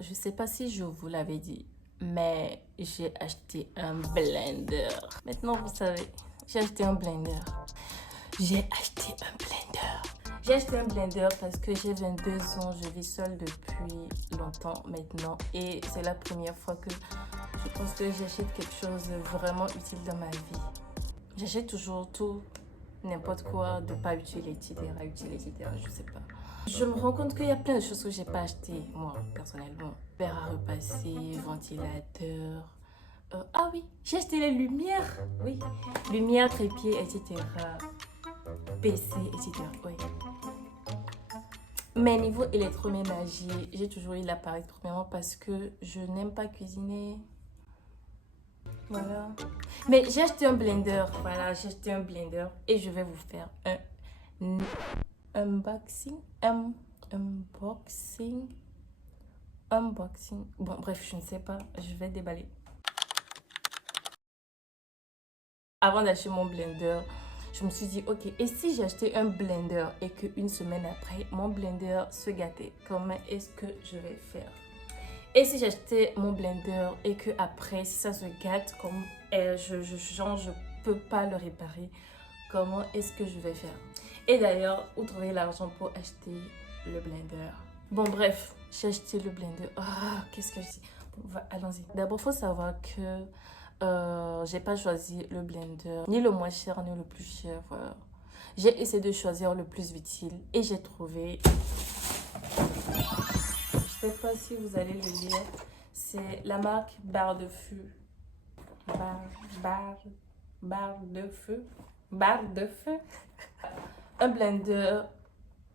Je sais pas si je vous l'avais dit, mais j'ai acheté un blender. Maintenant, vous savez, j'ai acheté un blender. J'ai acheté un blender. J'ai acheté un blender parce que j'ai 22 ans, je vis seule depuis longtemps maintenant et c'est la première fois que je pense que j'achète quelque chose de vraiment utile dans ma vie. J'achète toujours tout, n'importe quoi, de pas utile, etc., je sais pas. Je me rends compte qu'il y a plein de choses que j'ai pas achetées, moi, personnellement. Verre à repasser, ventilateur. Ah oui, j'ai acheté les lumières. Oui, lumière, trépied, etc. PC, etc. Oui. Mais niveau électroménager, j'ai toujours eu l'appareil premièrement parce que je n'aime pas cuisiner. Voilà. Mais j'ai acheté un blender. Voilà, j'ai acheté un blender et je vais vous faire un unboxing. Unboxing. Unboxing. Bon, bref, je ne sais pas. Je vais déballer. Avant d'acheter mon blender, je me suis dit, ok, et si j'achetais un blender et qu'une semaine après, mon blender se gâtait, comment est-ce que je vais faire? Et si j'achetais mon blender et que après, si ça se gâte, comme je peux pas le réparer, comment est-ce que je vais faire? Et d'ailleurs, où trouver l'argent pour acheter le blender? Bon, bref, j'ai acheté le blender. Ah, qu'est-ce que je dis? Bon, allons-y. D'abord, il faut savoir que j'ai pas choisi le blender, ni le moins cher, ni le plus cher. Voilà. J'ai essayé de choisir le plus utile et j'ai trouvé. Je sais pas si vous allez le lire. C'est la marque Barre de Feu. Barre de Feu. Barre de Feu. Un blender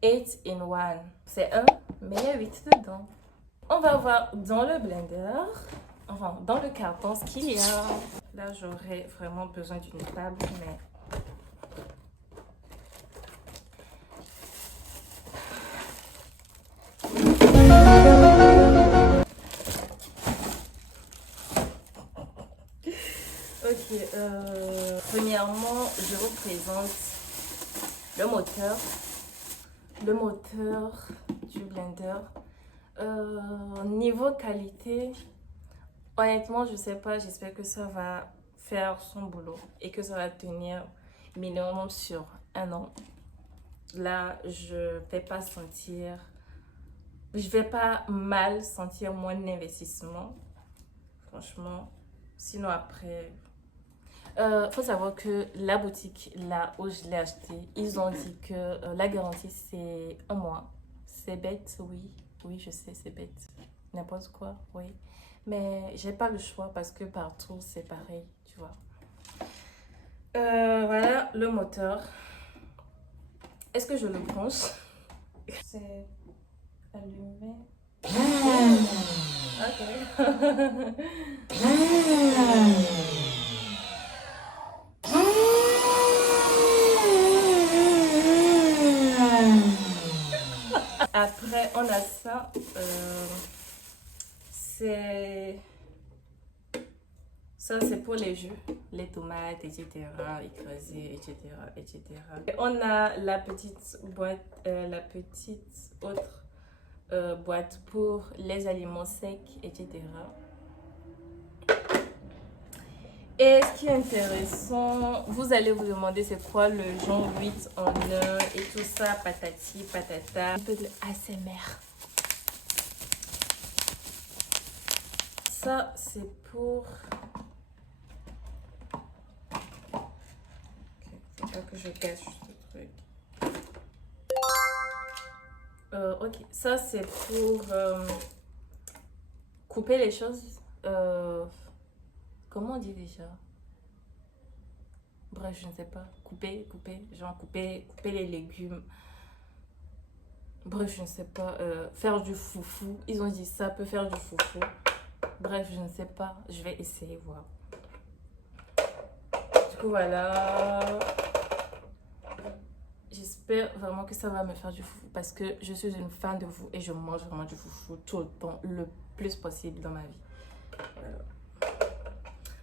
8 in 1. C'est un, mais il y a 8 dedans. On va voir dans le blender, enfin dans le carton, ce qu'il y a. Là, j'aurais vraiment besoin d'une table, mais... Ok, premièrement, je vous présente le moteur. Le moteur du blender. Niveau qualité, honnêtement, je sais pas, j'espère que ça va faire son boulot et que ça va tenir minimum sur un an. Là, je vais pas mal sentir mon investissement, franchement. Sinon après, faut savoir que la boutique là où je l'ai acheté, ils ont dit que la garantie c'est un mois. C'est bête, oui, oui, je sais, c'est bête, n'importe quoi, oui. Mais j'ai pas le choix parce que partout c'est pareil, tu vois. Voilà le moteur. Est-ce que je le branche? C'est allumé. Ok. Après, on a ça. C'est... Ça, c'est pour les jus, les tomates, etc., écrasées, etc., etc. Et on a la petite autre boîte pour les aliments secs, etc. Et ce qui est intéressant, vous allez vous demander c'est quoi le genre 8 en 1 et tout ça, patati, patata. Un peu de ASMR. Ça, c'est pour... Faut pas que je cache ce truc. Ok, ça c'est pour couper les choses. Comment on dit déjà? Bref, je ne sais pas. Couper les légumes. Bref, je ne sais pas. Faire du foufou. Ils ont dit ça peut faire du foufou. Bref, je ne sais pas. Je vais essayer, voir. Du coup, voilà. J'espère vraiment que ça va me faire du foufou parce que je suis une fan de vous et je mange vraiment du foufou tout le temps, le plus possible dans ma vie. Voilà.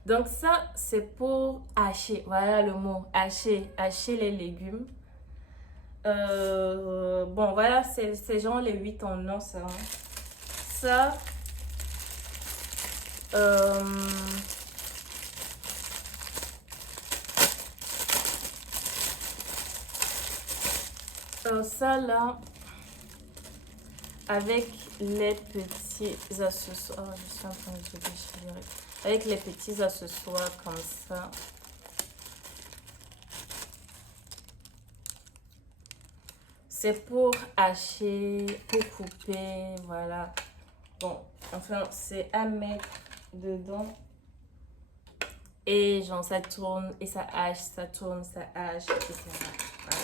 Donc ça, c'est pour hacher. Voilà le mot, hacher. Hacher les légumes. Bon, voilà, c'est genre les 8 en 1, ça. Ça, Euh, Ça là, avec les petits accessoires, je suis en train de déchirer. Avec les petits accessoires comme ça. C'est pour hacher, pour couper, voilà. Bon, enfin, c'est à mettre dedans. Et genre, ça tourne et ça hache, ça tourne, ça hache, etc. Voilà.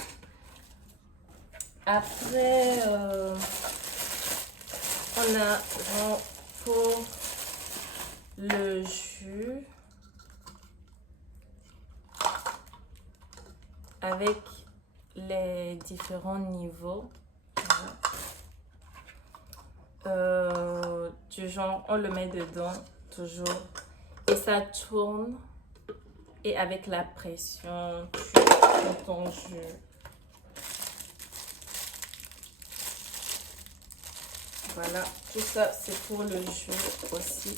Après, on a genre, pour le jus avec les différents niveaux. Du genre, on le met dedans toujours et ça tourne. Et avec la pression, tu fais ton jus. Voilà, tout ça c'est pour le jus aussi.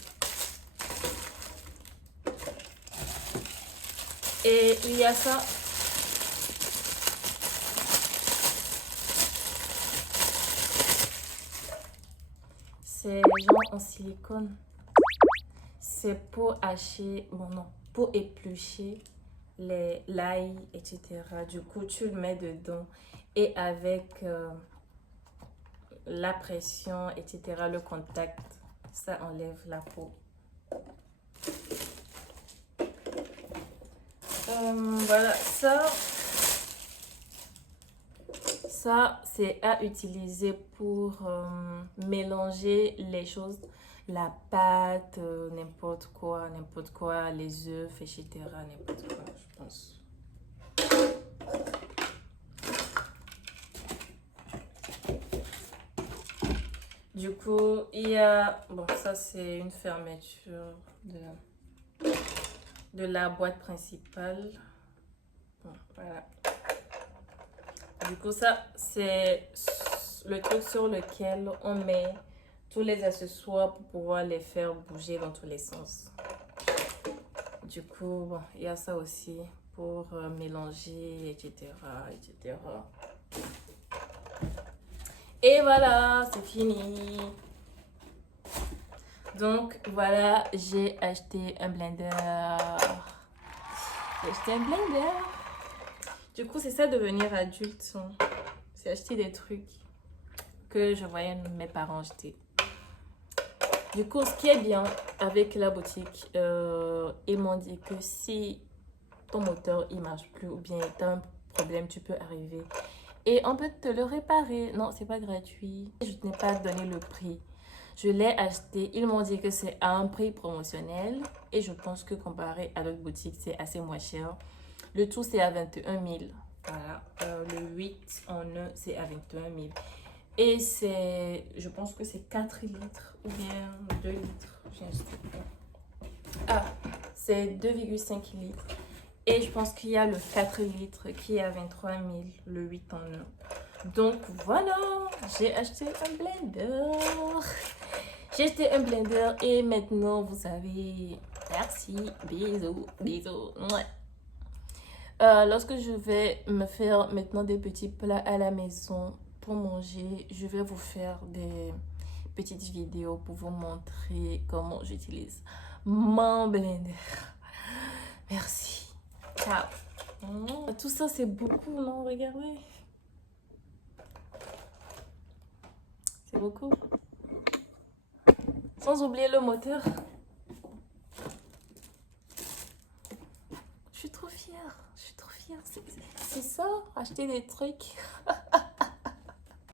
Et il y a ça. C'est genre en silicone. C'est pour hacher, bon non, pour éplucher l'ail, etc. Du coup, tu le mets dedans et avec la pression, etc., le contact, ça enlève la peau. Voilà, ça c'est à utiliser pour mélanger les choses, la pâte, n'importe quoi, les œufs, etc., n'importe quoi, je pense. Du coup, il y a, bon, ça c'est une fermeture de la boîte principale. Bon, voilà. Du coup, ça c'est le truc sur lequel on met tous les accessoires pour pouvoir les faire bouger dans tous les sens. Du coup, bon, il y a ça aussi pour mélanger, etc., etc. Et voilà, c'est fini. Donc, voilà, j'ai acheté un blender. J'ai acheté un blender. Du coup, c'est ça devenir adulte. C'est acheter des trucs que je voyais mes parents acheter. Du coup, ce qui est bien avec la boutique, ils m'ont dit que si ton moteur il marche plus ou bien tu as un problème, tu peux arriver et on peut te le réparer. Non, c'est pas gratuit. Je n'ai pas donné le prix. Je l'ai acheté. Ils m'ont dit que c'est à un prix promotionnel et je pense que comparé à l'autre boutique, c'est assez moins cher. Le tout, c'est à 21 000. Voilà. Le 8 en 1, c'est à 21 000. Et c'est, je pense que c'est 4 litres ou bien 2 litres. Ah, c'est 2,5 litres. Et je pense qu'il y a le 4 litres qui est à 23 000, le 8 en 1. Donc voilà, j'ai acheté un blender. J'ai acheté un blender et maintenant, vous savez, merci, bisous, bisous. Ouais. Lorsque je vais me faire maintenant des petits plats à la maison pour manger, je vais vous faire des petites vidéos pour vous montrer comment j'utilise mon blender. Merci. Ciao. Tout ça, c'est beaucoup, non? Regardez. C'est beaucoup. Sans oublier le moteur. Je suis trop fière. Je suis trop fière. C'est ça, acheter des trucs.